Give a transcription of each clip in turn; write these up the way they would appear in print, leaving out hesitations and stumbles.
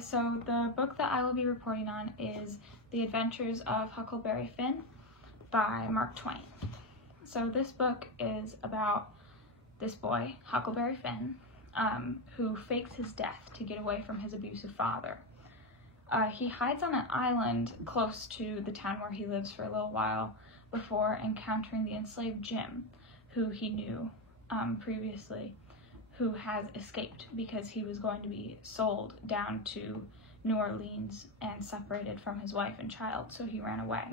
So the book that I will be reporting on is The Adventures of Huckleberry Finn by Mark Twain. So this book is about this boy, Huckleberry Finn, who fakes his death to get away from his abusive father. He hides on an island close to the town where he lives for a little while before encountering the enslaved Jim, who he knew previously, who has escaped because he was going to be sold down to New Orleans and separated from his wife and child, so he ran away.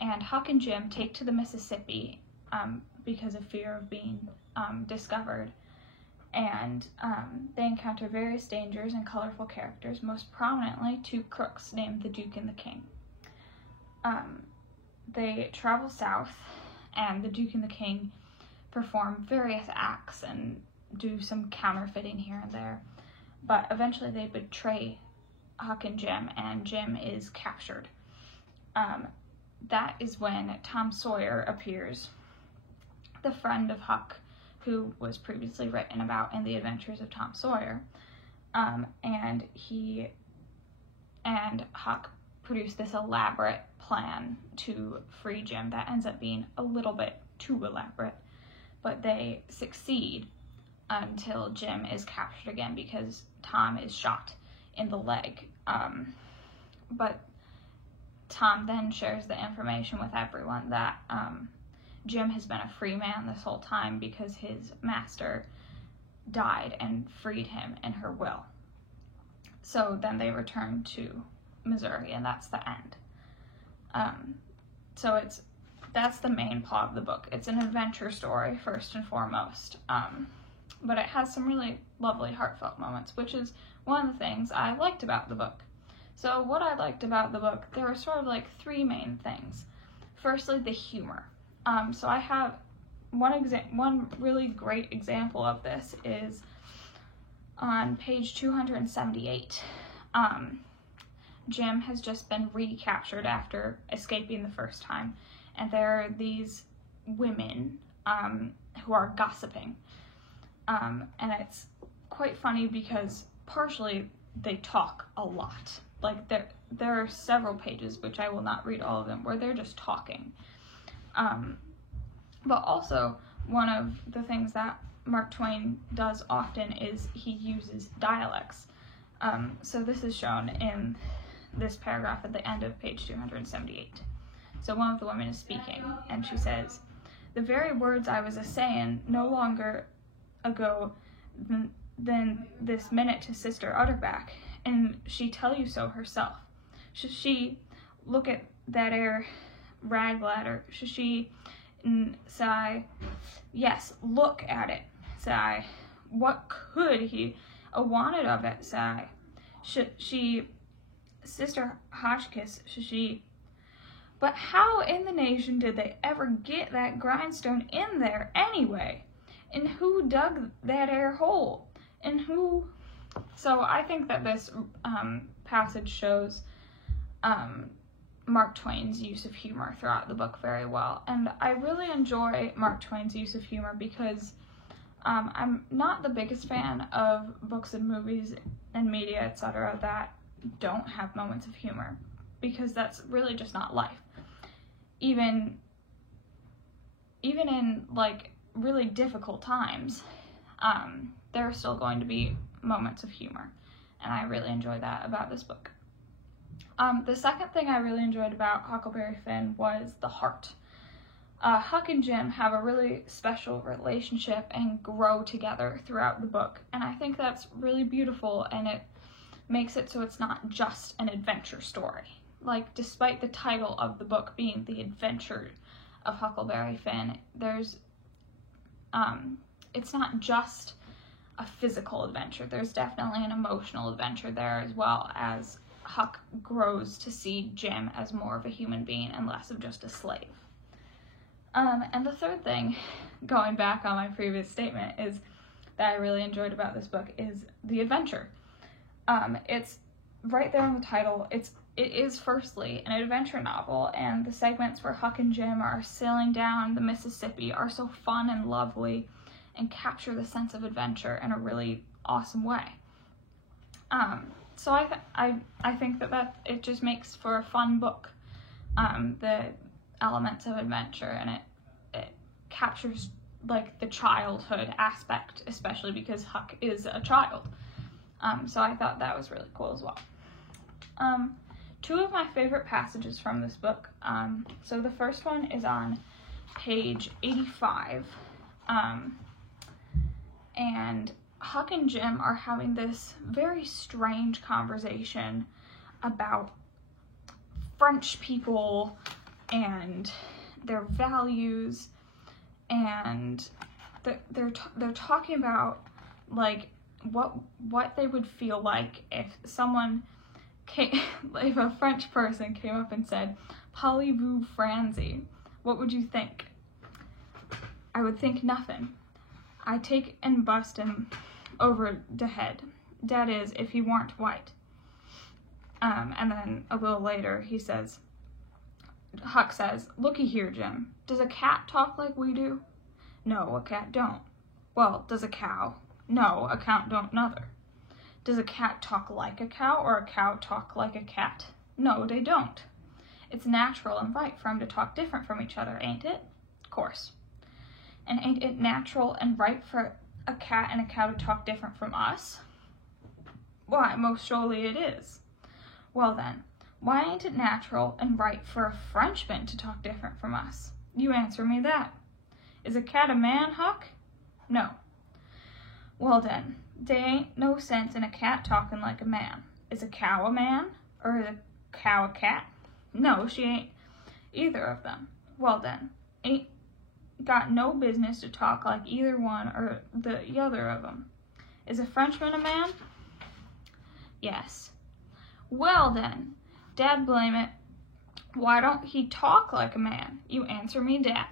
And Huck and Jim take to the Mississippi because of fear of being discovered, and they encounter various dangers and colorful characters, most prominently two crooks named the Duke and the King. They travel south, and the Duke and the King perform various acts and do some counterfeiting here and there, but eventually they betray Huck and Jim is captured. That is when Tom Sawyer appears, the friend of Huck, who was previously written about in The Adventures of Tom Sawyer, and he and Huck produce this elaborate plan to free Jim that ends up being a little bit too elaborate, but they succeed until Jim is captured again because Tom is shot in the leg. But Tom then shares the information with everyone that Jim has been a free man this whole time because his master died and freed him in her will. So then they return to Missouri, and that's the end. So that's the main plot of the book. It's an adventure story first and foremost, but it has some really lovely heartfelt moments, which is one of the things I liked about the book. So what I liked about the book, there were sort of like three main things. Firstly, the humor. So I have one really great example of this is on page 278. Jim has just been recaptured after escaping the first time, and there are these women who are gossiping. And it's quite funny because partially they talk a lot. Like there are several pages, which I will not read all of them, where they're just talking. But also one of the things that Mark Twain does often is he uses dialects. So this is shown in this paragraph at the end of page 278. So one of the women is speaking, and she says, "The very words I was a-saying no longer ago than this minute to Sister Utterback, and she tell you so herself. Should she look at that ere rag ladder? Should she, say, yes, look at it, say, what could he a-wanted of it, say? Should she, Sister Hotchkiss, should she, but how in the nation did they ever get that grindstone in there anyway? And who dug that air hole? And who..." So I think that this passage shows Mark Twain's use of humor throughout the book very well. And I really enjoy Mark Twain's use of humor because I'm not the biggest fan of books and movies and media, etc., that don't have moments of humor, because that's really just not life. Even in like really difficult times, there are still going to be moments of humor, and I really enjoy that about this book. The second thing I really enjoyed about Huckleberry Finn was the heart. Huck and Jim have a really special relationship and grow together throughout the book, and I think that's really beautiful, and it makes it so it's not just an adventure story. Like, despite the title of the book being The Adventure of Huckleberry Finn, it's not just a physical adventure. There's definitely an emotional adventure there, as well as Huck grows to see Jim as more of a human being and less of just a slave. And the third thing, going back on my previous statement, is that I really enjoyed about this book is the adventure. It's right there in the title. It is firstly an adventure novel, and the segments where Huck and Jim are sailing down the Mississippi are so fun and lovely and capture the sense of adventure in a really awesome way. So I think that it just makes for a fun book. The elements of adventure, and it captures like the childhood aspect, especially because Huck is a child. So I thought that was really cool as well. Two of my favorite passages from this book. So the first one is on page 85. And Huck and Jim are having this very strange conversation about French people and their values, and they're talking about like what they would feel like if someone if a French person came up and said, "Parlez-vous Franzi?" What would you think? I would think nothing. I take and bust him over the head. That is, if he weren't white. And then a little later, Huck says, "Looky here, Jim. Does a cat talk like we do?" "No, a cat don't." "Well, does a cow?" "No, a cow don't nother." "Does a cat talk like a cow, or a cow talk like a cat?" "No, they don't." "It's natural and right for 'em to talk different from each other, ain't it?" "'Course." "And ain't it natural and right for a cat and a cow to talk different from us?" "Why, most surely it is." "Well then, why ain't it natural and right for a Frenchman to talk different from us? You answer me that." "Is a cat a man, Huck?" "No." "Well then, they ain't no sense in a cat talking like a man. Is a cow a man, or is a cow a cat?" "No, she ain't either of them." "Well then, ain't got no business to talk like either one or the other of them. Is a Frenchman a man?" "Yes." "Well then, dad blame it, why don't he talk like a man? You answer me dat."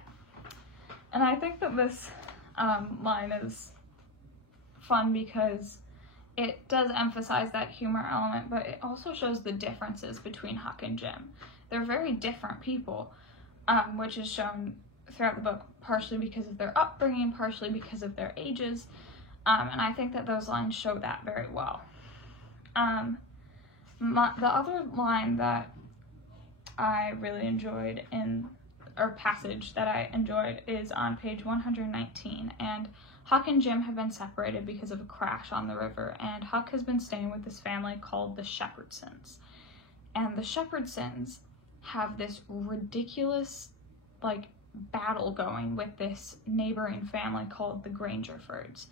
And I think that this line is fun because it does emphasize that humor element, but it also shows the differences between Huck and Jim. They're very different people, which is shown throughout the book, partially because of their upbringing, partially because of their ages, and I think that those lines show that very well. The other line that I really enjoyed passage that I enjoyed is on page 119, and Huck and Jim have been separated because of a crash on the river, and Huck has been staying with this family called the Shepherdsons. And the Shepherdsons have this ridiculous, battle going with this neighboring family called the Grangerfords.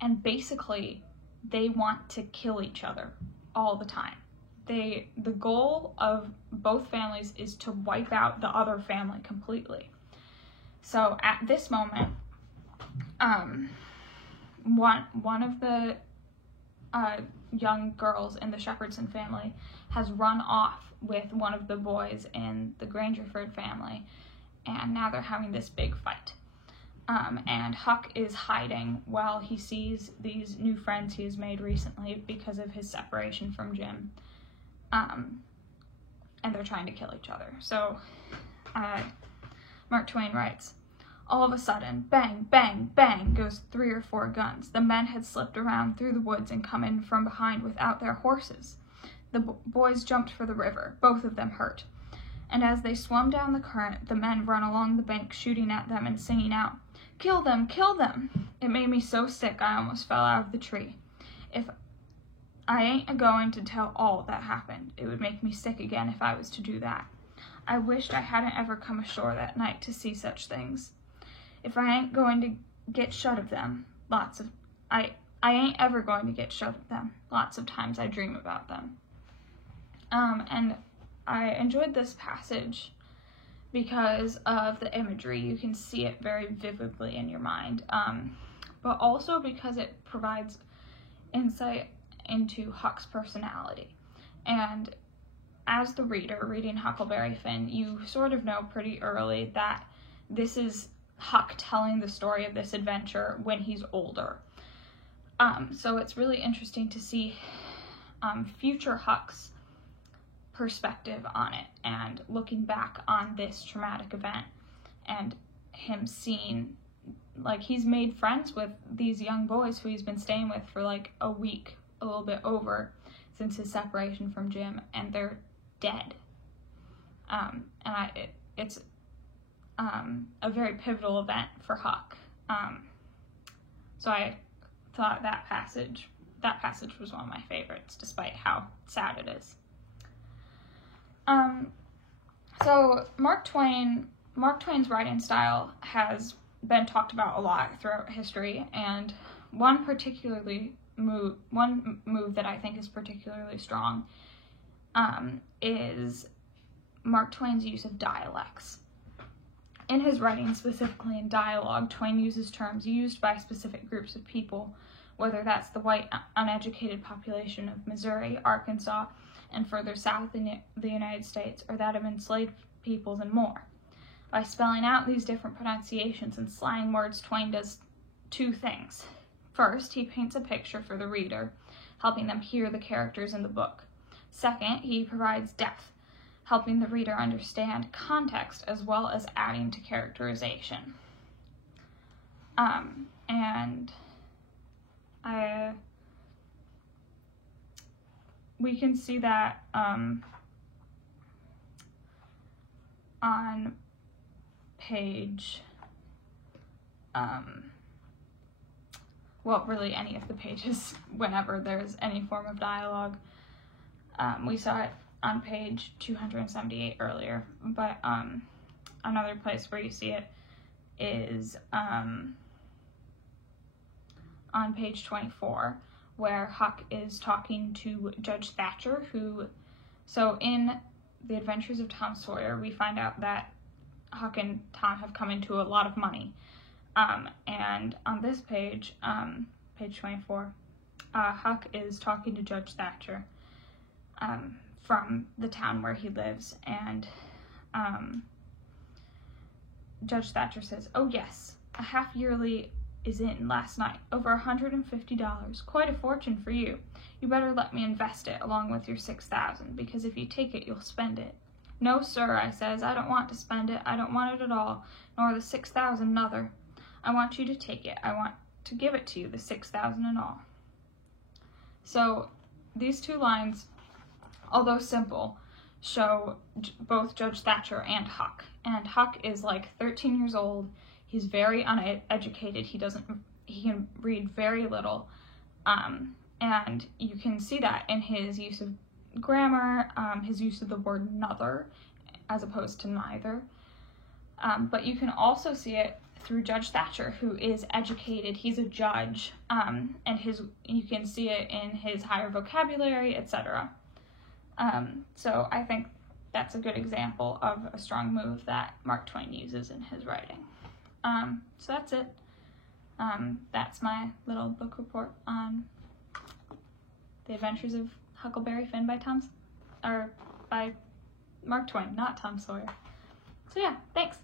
And basically, they want to kill each other all the time. The goal of both families is to wipe out the other family completely. So at this moment, one of the young girls in the Shepherdson family has run off with one of the boys in the Grangerford family, and now they're having this big fight. And Huck is hiding while he sees these new friends he has made recently because of his separation from Jim. And they're trying to kill each other. So, Mark Twain writes, "All of a sudden, bang, bang, bang, goes 3 or 4 guns. The men had slipped around through the woods and come in from behind without their horses. The boys jumped for the river, both of them hurt. And as they swum down the current, the men run along the bank shooting at them and singing out, 'Kill them, kill them!' It made me so sick I almost fell out of the tree. If I ain't a-going to tell all that happened. It would make me sick again if I was to do that. I wished I hadn't ever come ashore that night to see such things. If I ain't going to get shut of them, I ain't ever going to get shut of them. Lots of times I dream about them." And I enjoyed this passage because of the imagery. You can see it very vividly in your mind, but also because it provides insight into Huck's personality. And as the reader reading Huckleberry Finn, you sort of know pretty early that this is Huck telling the story of this adventure when he's older. So it's really interesting to see future Huck's perspective on it, and looking back on this traumatic event, and him seeing, he's made friends with these young boys who he's been staying with for a week, a little bit over, since his separation from Jim, and they're dead. It's a very pivotal event for Huck. So I thought that passage was one of my favorites, despite how sad it is. So Mark Twain's writing style has been talked about a lot throughout history, and one move that I think is particularly strong is Mark Twain's use of dialects. In his writing, specifically in dialogue, Twain uses terms used by specific groups of people, whether that's the white, uneducated population of Missouri, Arkansas, and further south in the United States, or that of enslaved peoples and more. By spelling out these different pronunciations and slang words, Twain does two things. First, he paints a picture for the reader, helping them hear the characters in the book. Second, he provides depth, helping the reader understand context as well as adding to characterization. We can see that on page, really any of the pages whenever there's any form of dialogue. We saw it on page 278 earlier, but another place where you see it is on page 24, where Huck is talking to Judge Thatcher, so in The Adventures of Tom Sawyer, we find out that Huck and Tom have come into a lot of money. And on this page, page 24, Huck is talking to Judge Thatcher from the town where he lives, and Judge Thatcher says, "Oh yes, a half-yearly is in last night, over $150, quite a fortune for you. You better let me invest it along with your $6,000, because if you take it, you'll spend it." "No, sir," I says, "I don't want to spend it. I don't want it at all, nor the $6,000 nother. I want you to take it. I want to give it to you, the $6,000 and all." So these two lines, although simple, show both Judge Thatcher and Huck. And Huck is like 13 years old. He's very uneducated. He can read very little. And you can see that in his use of grammar, his use of the word nother as opposed to neither. But you can also see it through Judge Thatcher, who is educated. He's a judge, and you can see it in his higher vocabulary, etc. So I think that's a good example of a strong move that Mark Twain uses in his writing. So that's it. That's my little book report on The Adventures of Huckleberry Finn by Mark Twain, not Tom Sawyer. So yeah, thanks.